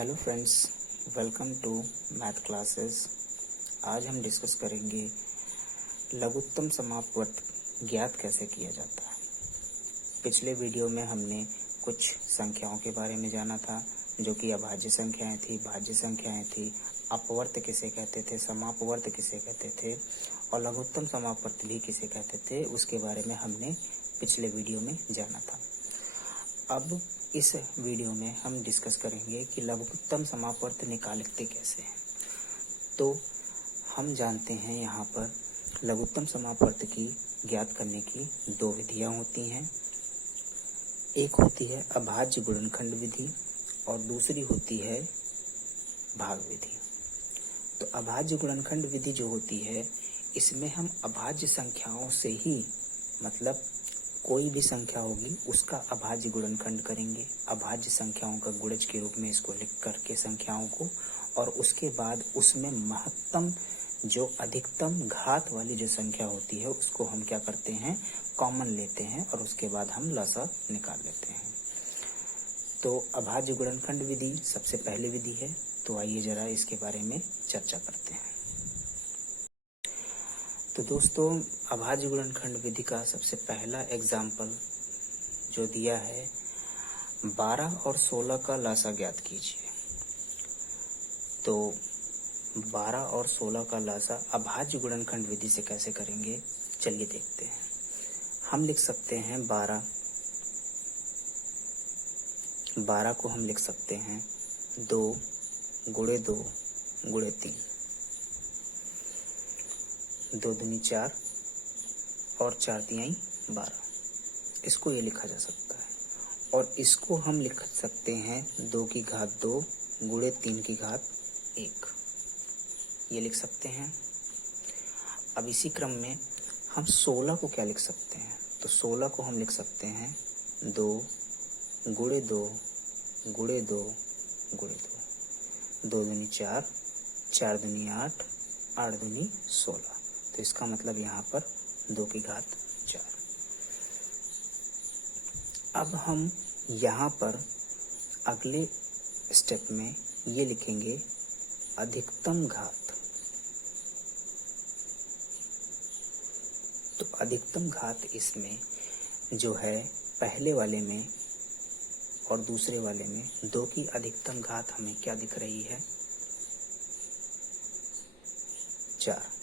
Hello friends, welcome to math classes. आज हम discuss करेंगे लघुत्तम समापवर्त ज्ञात कैसे किया जाता है। पिछले वीडियो में हमने कुछ संख्याओं के बारे में जाना था, जो कि अभाज्य संख्याएं थी, भाज्य संख्याएं थी, अपवर्त किसे कहते थे, समापवर्त किसे कहते थे और लघुत्तम समापवर्त भी किसे कहते थे, उसके बारे में हमने पिछले वीडियो में जाना था। अब इस वीडियो में हम डिस्कस करेंगे कि लघुत्तम समापवर्त निकालते कैसे हैं। तो हम जानते हैं यहाँ पर लघुत्तम समापवर्त की ज्ञात करने की दो विधियां होती हैं। एक होती है अभाज्य गुणनखंड विधि और दूसरी होती है भाग विधि। तो अभाज्य गुणनखंड विधि जो होती है, इसमें हम अभाज्य संख्याओं से ही, मतलब कोई भी संख्या होगी उसका अभाज्य गुणनखंड करेंगे, अभाज्य संख्याओं का गुणज के रूप में इसको लिख करके संख्याओं को, और उसके बाद उसमें महत्तम जो अधिकतम घात वाली जो संख्या होती है उसको हम क्या करते हैं, कॉमन लेते हैं और उसके बाद हम लसा निकाल लेते हैं। तो अभाज्य गुणनखंड विधि सबसे पहली विधि है। तो आइए जरा इसके बारे में चर्चा करते हैं। तो दोस्तों, अभाज्य गुणनखंड विधि का सबसे पहला एग्जाम्पल जो दिया है, 12 और 16 का लासा ज्ञात कीजिए। तो 12 और 16 का लासा अभाज्य गुणनखंड विधि से कैसे करेंगे, चलिए देखते हैं। हम लिख सकते हैं 12 को हम लिख सकते हैं 2 गुणे 2 गुणे 3, 2 दूनी 4 और 4 तिहाई 12। इसको ये लिखा जा सकता है। और इसको हम लिख सकते हैं 2 की घात 2 गुणे 3 की घात 1, ये लिख सकते हैं। अब इसी क्रम में हम 16 को क्या लिख सकते हैं, तो 16 को हम लिख सकते हैं 2 गुणे 2 गुणे 2 गुणे 2, 2 दूनी 4, 4 दूनी 8, 8 दूनी 16। तो इसका मतलब यहाँ पर 2 की घात 4। अब हम यहाँ पर अगले स्टेप में ये लिखेंगे अधिकतम घात। तो अधिकतम घात इसमें जो है, पहले वाले में और दूसरे वाले में 2 की अधिकतम घात हमें क्या दिख रही है, 4।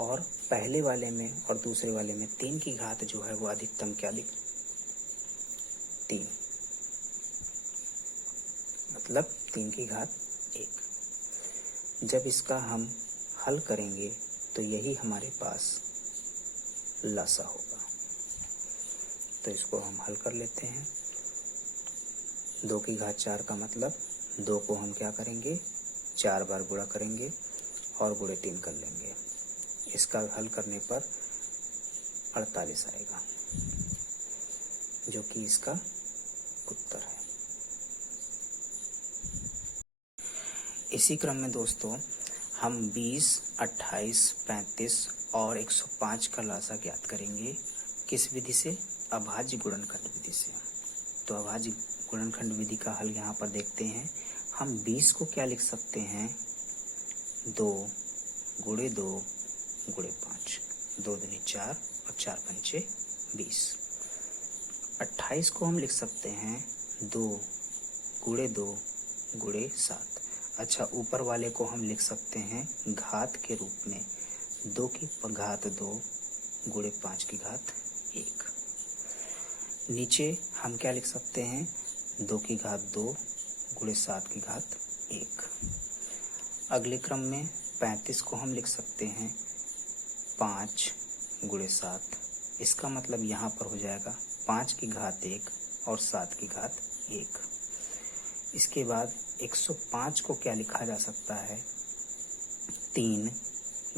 और पहले वाले में और दूसरे वाले में 3 की घात जो है वो अधिकतम क्या दिख, 3, मतलब 3 की घात 1। जब इसका हम हल करेंगे तो यही हमारे पास लसा होगा। तो इसको हम हल कर लेते हैं। 2 की घात 4 का मतलब 2 को हम क्या करेंगे, 4 बार गुणा करेंगे और गुणे 3 कर लेंगे। इसका हल करने पर 48 आएगा, जो कि इसका उत्तर है। इसी क्रम में दोस्तों हम 20, 28, 35 और 105 का लासा ज्ञात करेंगे। किस विधि से, अभाज्य गुणनखंड विधि से। तो अभाज्य गुणनखंड विधि का हल यहाँ पर देखते हैं। हम 20 को क्या लिख सकते हैं, 2 गुणे 2 गुणे 5, 2 दूनी 4 और 4 पंचे 20। 28 को हम लिख सकते हैं 2 गुणे 2 गुणे 7। अच्छा, ऊपर वाले को हम लिख सकते हैं घात के रूप में 2 की घात 2 गुणे 5 की घात 1। नीचे हम क्या लिख सकते हैं, 2 की घात 2 गुणे 7 की घात 1। अगले क्रम में 35 को हम लिख सकते हैं 5 गुणे 7। इसका मतलब यहाँ पर हो जाएगा 5 की घात 1 और 7 की घात 1। इसके बाद 105 को क्या लिखा जा सकता है, 3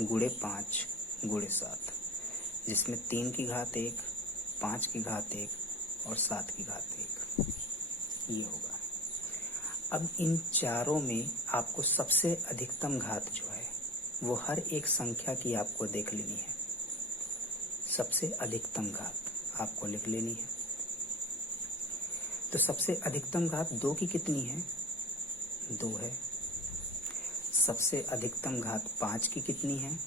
गुणे 5 गुणे 7, जिसमें 3 की घात 1, 5 की घात 1 और 7 की घात 1, ये होगा। अब इन चारों में आपको सबसे अधिकतम घात जो है वो हर एक संख्या की आपको देख लेनी है। सबसे अधिकतम घात आपको लिख लेनी है। तो सबसे अधिकतम घात 2 की कितनी है? 2 है। सबसे अधिकतम घात 5 की कितनी है?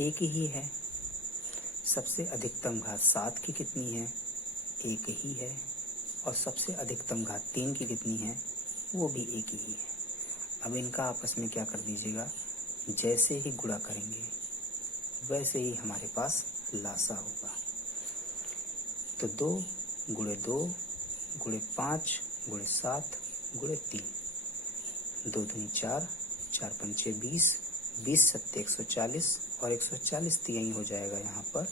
1 ही है। सबसे अधिकतम घात 7 की कितनी है? 1 ही है। और सबसे अधिकतम घात 3 की कितनी है? वो भी 1 ही है। अब इनका आपस में क्या कर दीजिएगा, जैसे ही गुणा करेंगे वैसे ही हमारे पास लासा होगा। तो 2 गुणे 2 गुणे 5 गुणे 7 गुणे 3, 2 दूनी 4, 4 पंचे 20, 20 सत्ते 140 और 140 तो यही हो जाएगा यहाँ पर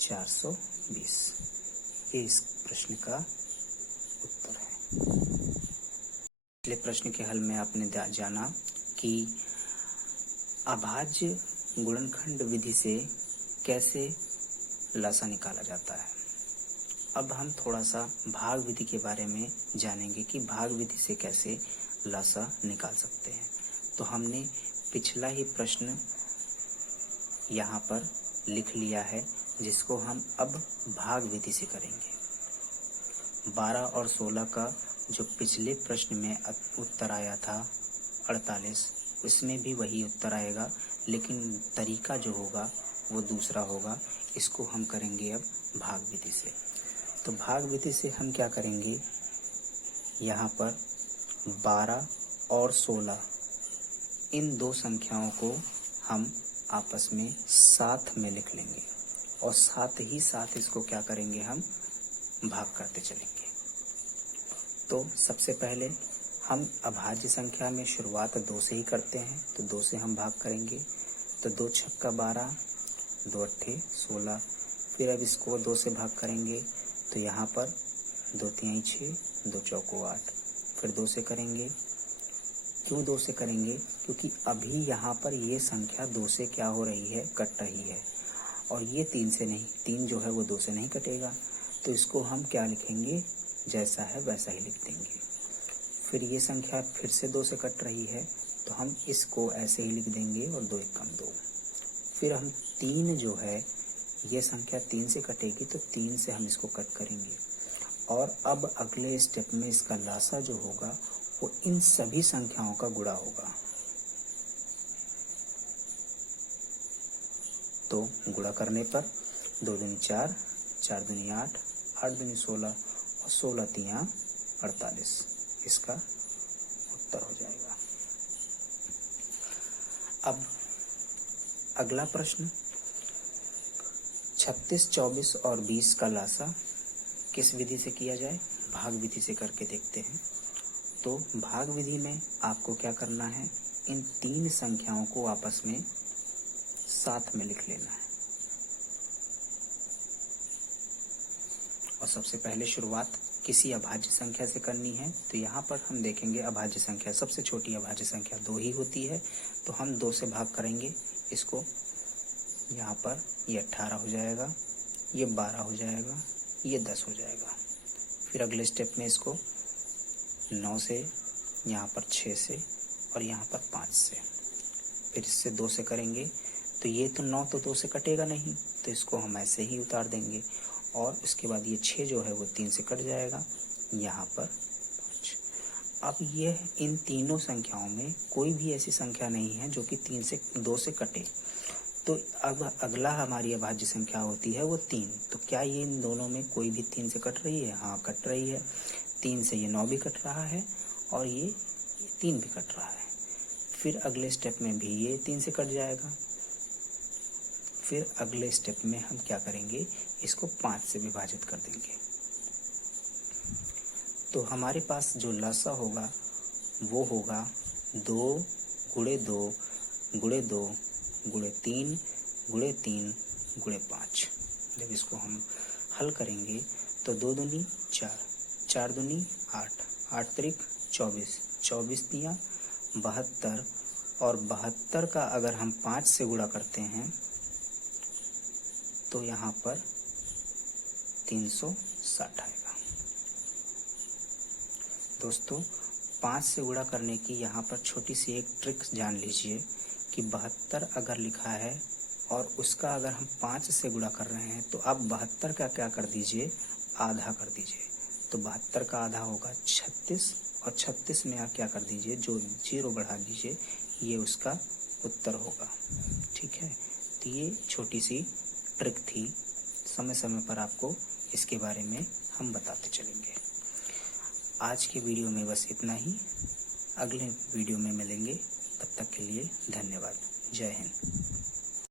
420। ये इस प्रश्न का उत्तर है। पिछले प्रश्न के हल में आपने जाना कि अभाज्य गुणनखंड विधि से कैसे लासा निकाला जाता है। अब हम थोड़ा सा भाग विधि के बारे में जानेंगे कि भाग विधि से कैसे लासा निकाल सकते हैं। तो हमने पिछला ही प्रश्न यहाँ पर लिख लिया है, जिसको हम अब भाग विधि से करेंगे। 12 और 16 का जो पिछले प्रश्न में उत्तर आया था 48, उसमें भी वही उत्तर आएगा, लेकिन तरीका जो होगा वो दूसरा होगा। इसको हम करेंगे अब भाग विधि से। तो भाग विधि से हम क्या करेंगे, यहाँ पर 12 और 16 इन दो संख्याओं को हम आपस में साथ में लिख लेंगे और साथ ही साथ इसको क्या करेंगे, हम भाग करते चलेंगे। तो सबसे पहले हम अभाज्य संख्या में शुरुआत 2 से ही करते हैं, तो 2 से हम भाग करेंगे। तो 2 छक्का 12, 2 अट्ठे 16। फिर अब इसको 2 से भाग करेंगे, तो यहाँ पर 2 तिहाई 6, 2 चौको 8। फिर 2 से करेंगे। क्यों 2 से करेंगे? क्योंकि अभी यहाँ पर ये संख्या 2 से क्या हो रही है, कट रही है, और ये 3 से नहीं, 3 जो है वो 2 से नहीं कटेगा। तो इसको हम क्या लिखेंगे, जैसा है वैसा ही लिख देंगे। फिर ये संख्या फिर से 2 से कट रही है, तो हम इसको ऐसे ही लिख देंगे और 2 एकम 2। फिर हम 3 जो है, ये संख्या 3 से कटेगी, तो 3 से हम इसको कट करेंगे। और अब अगले स्टेप में इसका लासा जो होगा वो इन सभी संख्याओं का गुणा होगा। तो गुणा करने पर 2 दूनी 4, 4 दूनी 8, 8 दूनी 16 और 16 तिया 48, इसका उत्तर हो जाएगा। अब अगला प्रश्न 36, 24 और 20 का लासा किस विधि से किया जाए, भाग विधि से करके देखते हैं। तो भाग विधि में आपको क्या करना है, इन 3 संख्याओं को आपस में साथ में लिख लेना है। और सबसे पहले शुरुआत किसी अभाज्य संख्या से करनी है। तो यहाँ पर हम देखेंगे अभाज्य संख्या, सबसे छोटी अभाज्य संख्या 2 ही होती है, तो हम 2 से भाग करेंगे इसको। यहाँ पर ये 18 हो जाएगा, ये 12 हो जाएगा, ये 10 हो जाएगा। फिर अगले स्टेप में इसको 9 से, यहाँ पर 6 से और यहाँ पर 5 से, फिर इससे 2 से करेंगे। तो ये तो 9 तो 2 से कटेगा नहीं, तो इसको हम ऐसे ही उतार देंगे। और उसके बाद ये 6 जो है वो 3 से कट जाएगा, यहाँ पर 5। अब ये इन तीनों संख्याओं में कोई भी ऐसी संख्या नहीं है जो कि 2 से कटे। तो अब अगला हमारी अभाज्य संख्या होती है वो 3। तो क्या ये इन दोनों में कोई भी 3 से कट रही है? हाँ, कट रही है। 3 से ये 9 भी कट रहा है और ये 3 भी कट रहा है। फिर अगले स्टेप में भी ये 3 से कट जाएगा। फिर अगले स्टेप में हम क्या करेंगे, इसको 5 से विभाजित कर देंगे। तो हमारे पास जो लासा होगा वो होगा 2 गुणे 2 गुणे 2 गुणे 3 गुणे 3 गुणे 5। जब इसको हम हल करेंगे तो 2 दूनी 4, 4 दूनी 8, 8 त्रिक 24, 24 तिया 72 और 72 का अगर हम 5 से गुणा करते हैं तो यहाँ पर 360 आएगा। दोस्तों 5 से गुणा करने की यहाँ पर छोटी सी एक ट्रिक जान लीजिए कि 72 अगर लिखा है और उसका अगर हम 5 से गुणा कर रहे हैं तो आप 72 का क्या कर दीजिए, आधा कर दीजिए। तो 72 का आधा होगा 36, और 36 में आप क्या कर दीजिए, जो 0 बढ़ा दीजिए, ये उसका उत्तर होगा। ठीक है, तो ये छोटी सी ट्रिक थी, समय समय पर आपको इसके बारे में हम बताते चलेंगे। आज के वीडियो में बस इतना ही, अगले वीडियो में मिलेंगे, तब तक के लिए धन्यवाद। जय हिंद।